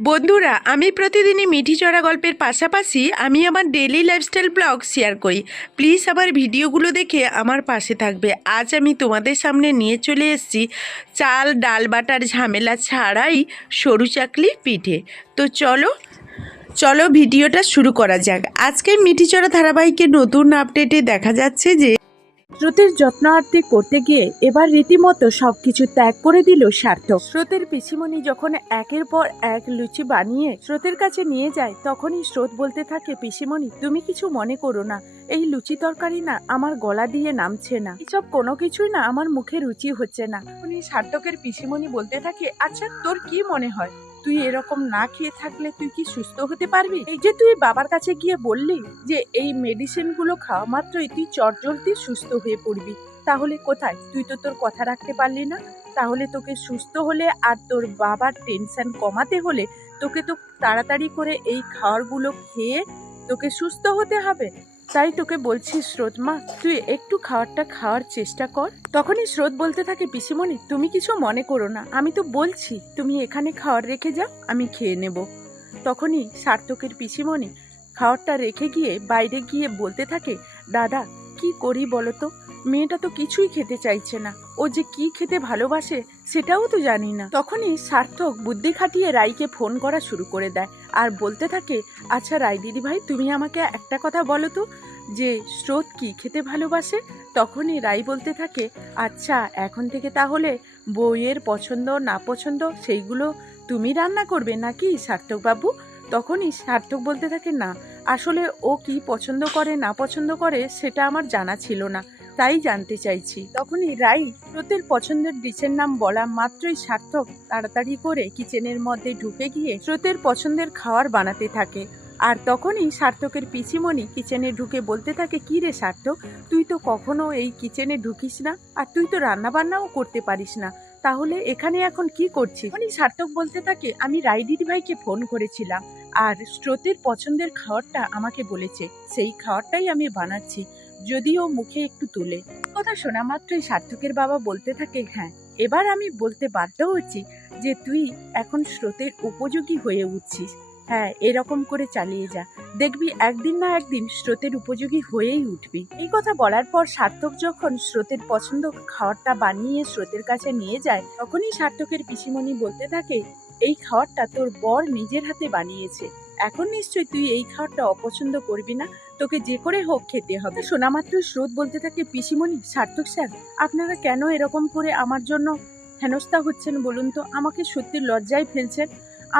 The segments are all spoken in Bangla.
বন্ধুরা, আমি প্রতিদিনই মিঠি চড়া গল্পের পাশাপাশি আমি আমার ডেলি লাইফস্টাইল ব্লগ শেয়ার করি। প্লিজ আমার ভিডিওগুলো দেখে আমার পাশে থাকবে। আজ আমি তোমাদের সামনে নিয়ে চলে এসেছি চাল, ডাল বাটার ঝামেলা ছাড়াই সরু চাকলি পিঠে। তো চলো চলো ভিডিওটা শুরু করা যাক। আজকে মিঠিচড়া ধারাবাহিকের নতুন আপডেটে দেখা যাচ্ছে যে স্রোতের যত্ন আত্মি করতে গিয়ে এবার রীতিমতো সবকিছু ত্যাগ করে দিল সার্থক। স্রোতের পিসিমণি যখন একের পর এক লুচি বানিয়ে স্রোতের কাছে নিয়ে যায়, তখনই স্রোত বলতে থাকে, পিসিমণি, তুমি কিছু মনে করো না। এই লুচি তরকারি না আমার গলা দিয়ে নামছে না। এসব কোনো কিছুই না আমার মুখে রুচি হচ্ছে না। উনি সার্থকের পিসিমণি বলতে থাকে আচ্ছা তোর কি মনে হয়? তুই এরকম না খেয়ে থাকলে তুই কি সুস্থ হতে পারবি? এই যে তুই বাবার কাছে গিয়ে বললি যে, এই মেডিসিনগুলো খাওয়া মাত্রই তুই চটজলদি সুস্থ হয়ে পড়বি। তাহলে কোথায়? তুই তো তোর কথা রাখতে পারলি না। তাহলে তোকে সুস্থ হলে আর তোর বাবার টেনশন কমাতে হলে তোকে তো তাড়াতাড়ি করে এই খাবারগুলো খেয়ে তোকে সুস্থ হতে হবে। তাই তোকে বলছি, স্রোত মা, তুই একটু খাবারটা খাওয়ার চেষ্টা কর। তখনই স্রোত বলতে থাকে, পিসিমণি, তুমি কিছু মনে করো না। আমি তো বলছি, তুমি এখানে খাওয়ার রেখে যাও, আমি খেয়ে নেব। তখনই সার্থকের পিসিমণি খাওয়ারটা রেখে গিয়ে বাইরে গিয়ে বলতে থাকে, দাদা, কি করি বলো তো? মেয়েটা তো কিছুই খেতে চাইছে না। ও যে কি খেতে ভালোবাসে, সেটাও তো জানি না। তখনই সার্থক বুদ্ধি খাটিয়ে রাইকে ফোন করা শুরু করে দেয়। আর বলতে থাকে আচ্ছা রায় দিদি ভাই তুমি আমাকে একটা কথা বলো তো, যে স্রোত কি খেতে ভালোবাসে? তখনই রাই বলতে থাকে আচ্ছা এখন থেকে তাহলে বইয়ের পছন্দ না পছন্দ সেইগুলো তুমি রান্না করবে নাকি সার্থক বাবু? তখনই সার্থক বলতে থাকে, না, আসলে ও কি পছন্দ করে না পছন্দ করে সেটা আমার জানা ছিল না। তাই জানতে চাইছি। তখনই রাই স্রোতের পছন্দের ডিশের নাম বলা মাত্রই সার্থক তাড়াতাড়ি করে কিচেনের মধ্যে ঢুকে গিয়ে স্রোতের পছন্দের খাবার বানাতে থাকে। আর তখনই সার্থকের পিসিমণি কিচেনে ঢুকে বলতে থাকে, কি রে সার্থক, তুই তো কখনো এই কিচেনে ঢুকিস না আর তুই তো রান্নাবান্নাও করতে পারিস না। তাহলে এখানে এখন কি করছিস? উনি সার্থক বলতে থাকে, আমি রাইদিদি ভাইকে ফোন করেছিলাম আর স্রোতের পছন্দের খাবারটা আমাকে বলেছে। সেই খাবারটাই আমি বানাচ্ছি। যদিও মুখে একটু তুলে। কথা শোনা মাত্রই সার্থকের বাবা বলতে থাকে হ্যাঁ এবার আমি বলতে বাধ্য হচ্ছি যে তুই এখন স্রোতের উপযোগী হয়ে উঠছিস। হ্যাঁ এরকম করে চালিয়ে যা। দেখবি একদিন না একদিন স্রোতের উপযোগী হয়েই উঠবি। এই কথা বলার পর সার্থক যখন স্রোতের পছন্দ খাবারটা বানিয়ে স্রোতের কাছে নিয়ে যায়, তখনই সার্থকের পিসিমণি বলতে থাকে, এই খাওয়ারটা তোর বর নিজের হাতে বানিয়েছে। এখন নিশ্চয়ই তুই এই খাওয়ারটা অপছন্দ করবি না? তোকে যে করে হোক খেতে হবে। শোনা মাত্র স্রোত বলতে থাকে, পিসিমণি, সার্থক স্যার, আপনারা কেন এরকম করে আমার জন্য হেনস্থা হচ্ছেন বলুন তো? আমাকে সত্যি লজ্জায় ফেলছেন।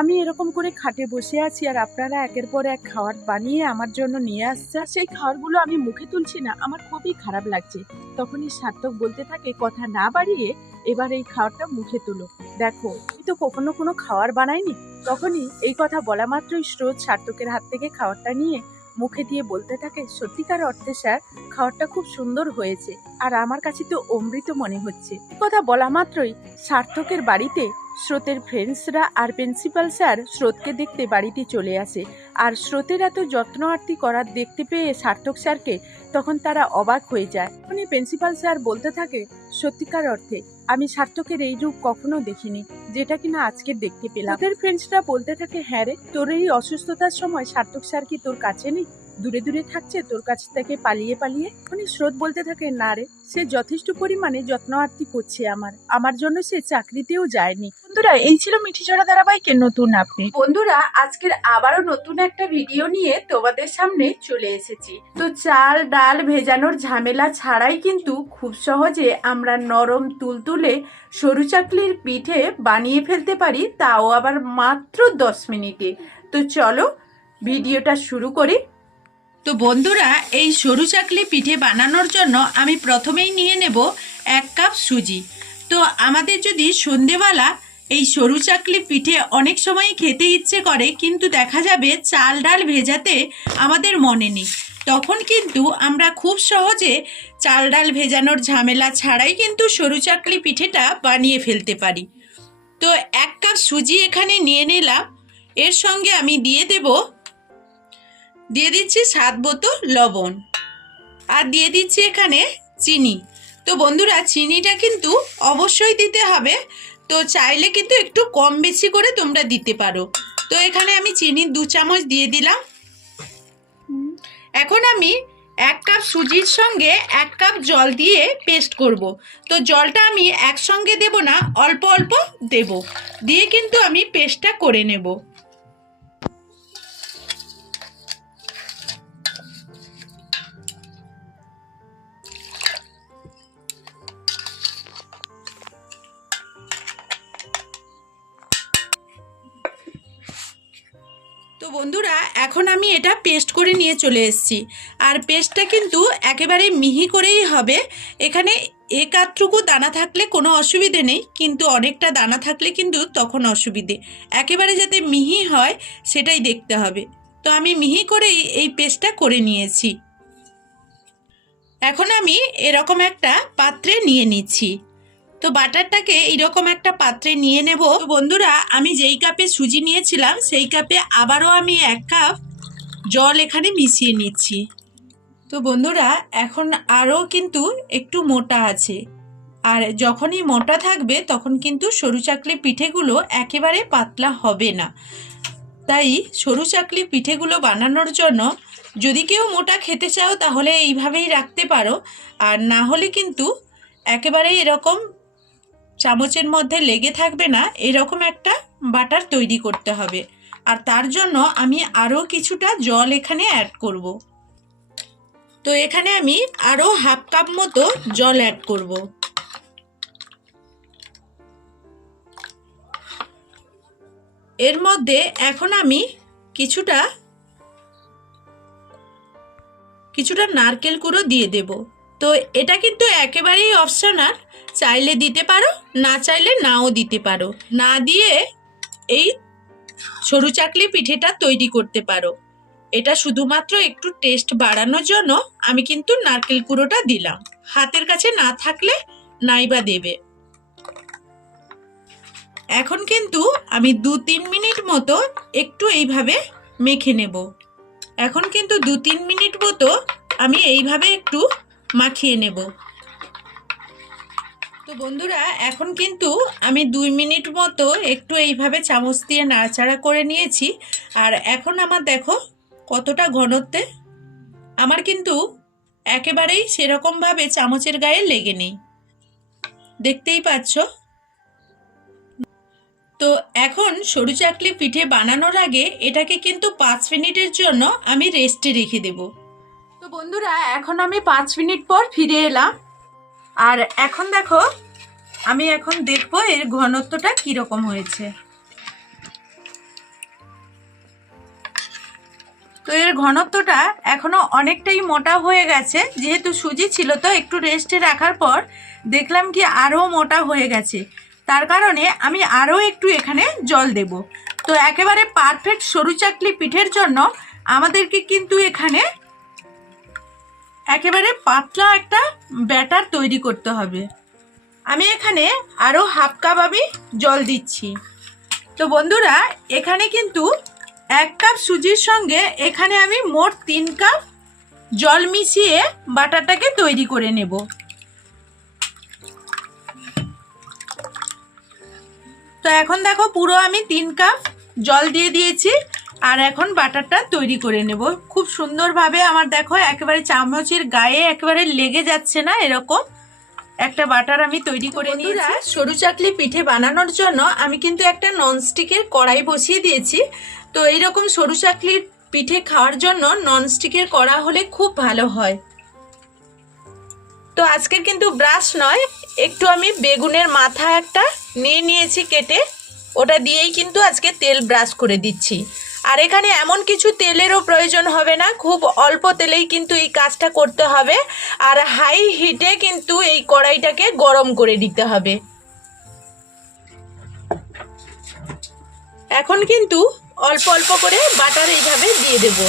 আমি এরকম করে খাটে বসে আছি আর আপনারা একের পর এক খাবার বানিয়ে আমার জন্য নিয়ে আসছে সেই খাবারগুলো আমি মুখে তুলছি না, আমার খুবই খারাপ লাগছে। তখনই সার্থক বলতে থাকে, কথা না বাড়িয়ে এবার এই খাবারটা মুখে তুলো। দেখো, আমি তো কখনো কোনো খাবার বানাইনি। তখনই এই কথা বলা মাত্রই স্রোত সার্থকের হাত থেকে খাবারটা নিয়ে মুখে দিয়ে বলতে থাকে, সত্যিকার অর্থে স্যার, খাওয়ারটা খুব সুন্দর হয়েছে আর আমার কাছে তো অমৃত মনে হচ্ছে। কথা বলা মাত্রই সার্থকের বাড়িতে স্রোতের ফ্রেন্ডসরা আর প্রিন্সিপাল স্যার স্রোতকে দেখতে বাড়িতে চলে আসে। আর স্রোতের এত যত্ন আরতি করার দেখতে পেয়ে সার্থক স্যারকে তখন তারা অবাক হয়ে যায়। উনি প্রিন্সিপাল স্যার বলতে থাকে, সত্যিকার অর্থে আমি সার্থকের এই রূপ কখনো দেখিনি, যেটা কিনা আজকে দেখতে পেলাম। তোদের ফ্রেন্ডসরা বলতে থাকে হ্যাঁ রে, তোর এই অসুস্থতার সময় সার্থক স্যার কি তোর কাছে নেই? দূরে দূরে থাকছে, তোর কাছ থেকে পালিয়ে পালিয়ে। উনি স্রোত বলতে থাকে, না রে, সে যথেষ্ট পরিমাণে যত্ন আরতি করছে আমার। আমার জন্য সে চাকরিতেও যায়নি। বন্ধুরা, এই ছিল মিঠি চড়া ধারাবাহিকের নতুন আপনি বন্ধুরা, আজকের আবারও নতুন একটা ভিডিও নিয়ে তোমাদের সামনে চলে এসেছি। তো চাল ডাল ভেজানোর ঝামেলা ছাড়াই কিন্তু খুব সহজে আমরা নরম তুলতুলে সরু চাকলির পিঠে বানিয়ে ফেলতে পারি, তাও আবার মাত্র দশ মিনিটে। তো চলো, ভিডিওটা শুরু করি। তো বন্ধুরা, এই সরু চাকলি পিঠে বানানোর জন্য আমি প্রথমেই নিয়ে নেব এক কাপ সুজি। তো আমাদের যদি সন্ধেবেলা এই সরু চাকলি পিঠে অনেক সময় খেতে ইচ্ছে করে, কিন্তু দেখা যাবে চাল ডাল ভেজাতে আমাদের মনে নেই। তখন কিন্তু আমরা খুব সহজে চাল ডাল ভেজানোর ঝামেলা ছাড়াই কিন্তু সরু চাকলি পিঠেটা বানিয়ে ফেলতে পারি। তো এক কাপ সুজি এখানে নিয়ে নিলাম। এর সঙ্গে আমি দিয়ে দেব দিয়ে দিচ্ছি সাত বোতল লবণ। আর দিয়ে দিচ্ছি এখানে চিনি। তো বন্ধুরা, চিনিটা কিন্তু অবশ্যই দিতে হবে। তো চাইলে কিন্তু একটু কম বেশি করে তোমরা দিতে পারো। তো এখানে আমি চিনি দু চামচ দিয়ে দিলাম। এখন আমি এক কাপ সুজির সঙ্গে এক কাপ জল দিয়ে পেস্ট করব। তো জলটা আমি একসঙ্গে দেব না, অল্প অল্প দেব। দিয়ে কিন্তু আমি পেস্টটা করে নেব। তো বন্ধুরা, এখন আমি এটা পেস্ট করে নিয়ে চলে এসেছি। আর পেস্টটা কিন্তু একেবারে মিহি করেই হবে। এখানে একাত্রুকু দানা থাকলে কোনো অসুবিধে নেই, কিন্তু অনেকটা দানা থাকলে কিন্তু তখন অসুবিধে। একেবারে যাতে মিহি হয়, সেটাই দেখতে হবে। তো আমি মিহি করেই এই পেস্টটা করে নিয়েছি। এখন আমি এরকম একটা পাত্রে নিয়ে নিচ্ছি। তো বাটারটাকে এরকম একটা পাত্রে নিয়ে নেব। বন্ধুরা, আমি যেই কাপে সুজি নিয়েছিলাম, সেই কাপে আবারও আমি এক কাপ জল এখানে মিশিয়ে নিচ্ছি। তো বন্ধুরা, এখন আরও কিন্তু একটু মোটা আছে। আর যখনই মোটা থাকবে, তখন কিন্তু সরু চাকলি পিঠেগুলো একেবারে পাতলা হবে না। তাই সরু চাকলি পিঠেগুলো বানানোর জন্য যদি কেউ মোটা খেতে চাও, তাহলে এইভাবেই রাখতে পারো। আর না হলে কিন্তু একেবারে এরকম চামচের মধ্যে লেগে থাকবে না, এরকম একটা বাটার তৈরি করতে হবে। আর তার জন্য আমি আরও কিছুটা জল এখানে অ্যাড করব। তো এখানে আমি আরও হাফ কাপ মতো জল অ্যাড করব। এর মধ্যে এখন আমি কিছুটা কিছুটা নারকেল কুড়ো দিয়ে দেব। তো এটা কিন্তু একেবারেই অপশনাল চাইলে দিতে পারো, না চাইলে নাও দিতে পারো। না দিয়ে এই সরু চাকলি পিঠেটা তৈরি করতে পারো। এটা শুধুমাত্র একটু টেস্ট বাড়ানোর জন্য আমি কিন্তু নারকেল কুড়োটা দিলাম। হাতের কাছে না থাকলে নাইবা দেবে। এখন কিন্তু আমি দু তিন মিনিট মতো একটু এইভাবে মেখে নেব। এখন কিন্তু দু তিন মিনিট মতো আমি এইভাবে একটু মাখিয়ে নেব। তো বন্ধুরা, এখন কিন্তু আমি দুই মিনিট মতো একটু এইভাবে চামচ দিয়ে নাড়াচাড়া করে নিয়েছি। আর এখন আমার দেখো কতটা ঘনত্বে। আমার কিন্তু একেবারেই সেরকমভাবে চামচের গায়ে লেগে নেই দেখতেই পাচ্ছ? তো এখন সরু চাকলি পিঠে বানানোর আগে এটাকে কিন্তু পাঁচ মিনিটের জন্য আমি রেস্টে রেখে দেব। বন্ধুরা, এখন আমি পাঁচ মিনিট পর ফিরে এলাম। আর এখন দেখো, আমি এখন দেখব এর ঘনত্বটা কীরকম হয়েছে। তো এর ঘনত্বটা এখনও অনেকটাই মোটা হয়ে গেছে, যেহেতু সুজি ছিল, তো একটু রেস্টে রাখার পর দেখলাম কি আরও মোটা হয়ে গেছে। তার কারণে আমি আরও একটু এখানে জল দেব। তো একেবারে পারফেক্ট সরু চাকলি পিঠের জন্য আমাদেরকে কিন্তু এখানে একেবারে পাতলা একটা ব্যাটার তৈরি করতে হবে। আমি এখানে আরও হাফ কাপ আমি জল দিচ্ছি। তো বন্ধুরা, এখানে কিন্তু এক কাপ সুজির সঙ্গে এখানে আমি মোট তিন কাপ জল মিশিয়ে বাটারটাকে তৈরি করে নেব। তো এখন দেখো পুরো আমি তিন কাপ জল দিয়ে দিয়েছি। আর এখন বাটারটা তৈরি করে নেব। খুব সুন্দরভাবে আমার দেখো একেবারে চামচের গায়ে একেবারে লেগে যাচ্ছে না এরকম। একটা বাটার আমি তৈরি করে নিয়েছি। সরু চাকলি পিঠে বানানোর জন্য আমি কিন্তু একটা ননস্টিকের কড়াই বসিয়ে দিয়েছি। তো এইরকম সরু চাকলির পিঠে খাওয়ার জন্য ননস্টিকের কড়া হলে খুব ভালো হয়। তো আজকের কিন্তু ব্রাশ নয় একটু আমি বেগুনের মাথা একটা নিয়ে নিয়েছি কেটে। ওটা দিয়েই কিন্তু আজকে তেল ব্রাশ করে দিচ্ছি। আর এখানে এমন কিছু তেলেরও প্রয়োজন হবে না, খুব অল্প তেলেই কিন্তু এই কাজটা করতে হবে। আর হাই হিটে কিন্তু এই কড়াইটাকে গরম করে দিতে হবে। এখন কিন্তু অল্প অল্প করে বাটার এইভাবে দিয়ে দেবো।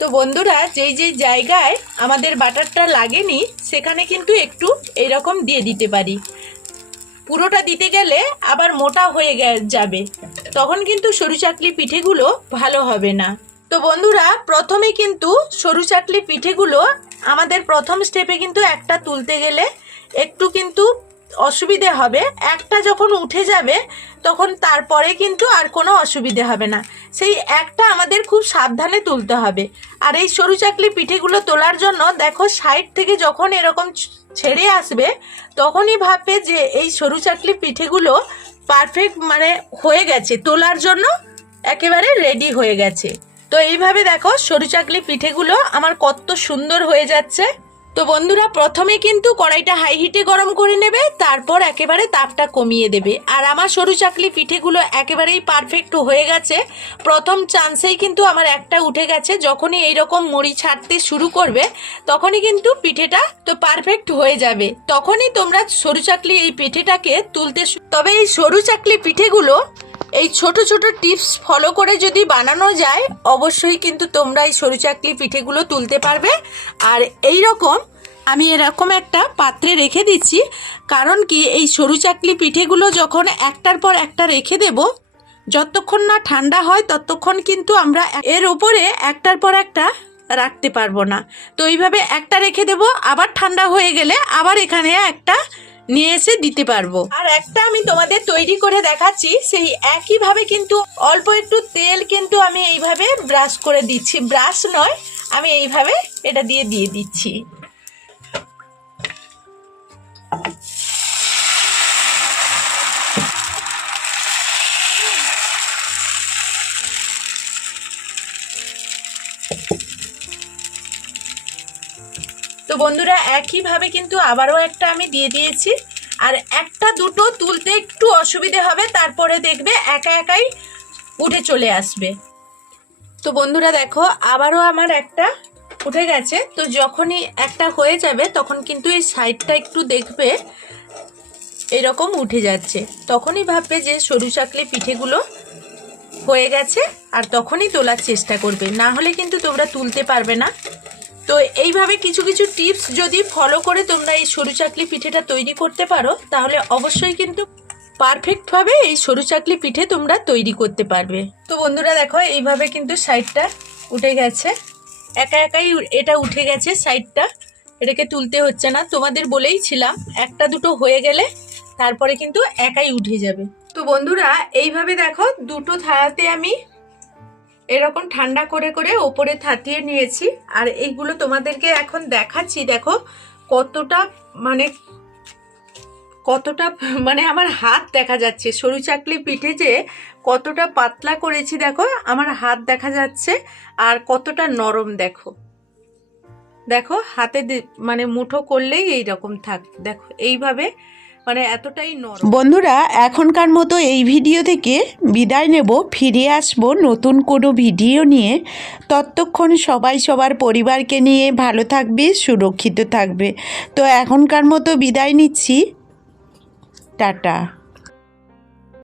তো বন্ধুরা, যেই যেই জায়গায় আমাদের বাটারটা লাগেনি, সেখানে কিন্তু একটু এইরকম দিয়ে দিতে পারি। পুরোটা দিতে গেলে আবার মোটা হয়ে যাবে। তখন কিন্তু সরু চাকলি পিঠেগুলো ভালো হবে না। তো বন্ধুরা, প্রথমে কিন্তু সরু চাকলি পিঠেগুলো আমাদের প্রথম স্টেপে কিন্তু একটা তুলতে গেলে একটু কিন্তু অসুবিধে হবে, একটা যখন উঠে যাবে, তখন তারপরে কিন্তু আর কোনো অসুবিধে হবে না। সেই একটা আমাদের খুব সাবধানে তুলতে হবে। আর এই সরু চাকলি পিঠেগুলো তোলার জন্য দেখো সাইড থেকে যখন এরকম ছেড়ে আসবে, তখনই ভাববে যে এই সরু চাকলি পিঠেগুলো পারফেক্ট মানে হয়ে গেছে, তোলার জন্য একেবারে রেডি হয়ে গেছে। তো এইভাবে দেখো সরু চাকলি পিঠেগুলো আমার কত সুন্দর হয়ে যাচ্ছে। তো বন্ধুরা, প্রথমে কিন্তু কড়াইটা হাই হিটে গরম করে নেবে, তারপর একেবারে তাপটা কমিয়ে দেবে। আর আমার সরু চাকলি পিঠেগুলো একেবারেই পারফেক্ট হয়ে গেছে। প্রথম চান্সেই কিন্তু আমার একটা উঠে গেছে। যখনই এইরকম মুড়ি ছাড়তে শুরু করবে, তখনই কিন্তু পিঠেটা তো পারফেক্ট হয়ে যাবে। তখনই তোমরা সরু চাকলি এই পিঠেটাকে তুলতে তবে এই সরু চাকলি পিঠেগুলো এই ছোট ছোট টিপস ফলো করে যদি বানানো যায়, অবশ্যই কিন্তু তোমরা এই সরু চাকলি পিঠেগুলো তুলতে পারবে। আর এই রকম আমি এরকম একটা পাত্রে রেখে দিচ্ছি, কারণ কি এই সরু চাকলি পিঠেগুলো যখন একটার পর একটা রেখে দেব, যতক্ষণ না ঠান্ডা হয় ততক্ষণ কিন্তু আমরা এর উপরে একটার পর একটা রাখতে পারব না। তো এইভাবে একটা রেখে দেব, আবার ঠান্ডা হয়ে গেলে আবার এখানে একটা নিয়ে এসে দিতে পারব। আর একটা আমি তোমাদের তৈরি করে দেখাচ্ছি, সেই একইভাবে কিন্তু অল্প একটু তেল কিন্তু আমি এইভাবে ব্রাশ করে দিচ্ছি। ব্রাশ নয়, আমি এইভাবে এটা দিয়ে দিয়ে দিচ্ছি। তো বন্ধুরা, একইভাবে কিন্তু আবারও একটা আমি দিয়ে দিয়েছি। আর একটা দুটো তুলতে একটু অসুবিধে হবে, তারপরে দেখবে একা একাই উঠে চলে আসবে। তো বন্ধুরা দেখো, আবারও আমার একটা উঠে গেছে। তো যখনই একটা হয়ে যাবে, তখন কিন্তু এই সাইডটা একটু দেখবে, এরকম উঠে যাচ্ছে। তখনই ভাববে যে সরু চাকলি পিঠেগুলো হয়ে গেছে, আর তখনই তোলার চেষ্টা করবে। না হলে কিন্তু তোমরা তুলতে পারবে না। তো এইভাবে কিছু কিছু টিপস যদি ফলো করে তোমরা এই সরু চাকলি পিঠেটা তৈরি করতে পারো, তাহলে অবশ্যই কিন্তু পারফেক্টভাবে এই সরু চাকলি পিঠে তোমরা তৈরি করতে পারবে। তো বন্ধুরা দেখো, এইভাবে কিন্তু সাইডটা উঠে গেছে। একা একাই এটা উঠে গেছে সাইডটা এটাকে তুলতে হচ্ছে না। তোমাদের বলেই ছিলাম একটা দুটো হয়ে গেলে তারপরে কিন্তু একাই উঠে যাবে। তো বন্ধুরা, এইভাবে দেখো, দুটো থালাতে আমি এরকম ঠান্ডা করে করে ওপরে থাতিয়ে নিয়েছি। আর এইগুলো তোমাদেরকে এখন দেখাচ্ছি। দেখো কতটা মানে কতটা মানে আমার হাত দেখা যাচ্ছে। সরু চাকলি পিঠে যে কতটা পাতলা করেছি দেখো, আমার হাত দেখা যাচ্ছে আর কতটা নরম দেখো। দেখো হাতে মানে মুঠো করলেই এই রকম থাক দেখো, এইভাবে মানে এতটাই বন্ধুরা, এখনকার মতো এই ভিডিও থেকে বিদায় নেব। ফিরে আসব নতুন কোনো ভিডিও নিয়ে। ততক্ষণ সবাই সবার পরিবারকে নিয়ে ভালো থাকবে, সুরক্ষিত থাকবে। তো এখনকার মতো বিদায় নিচ্ছি। টাটা।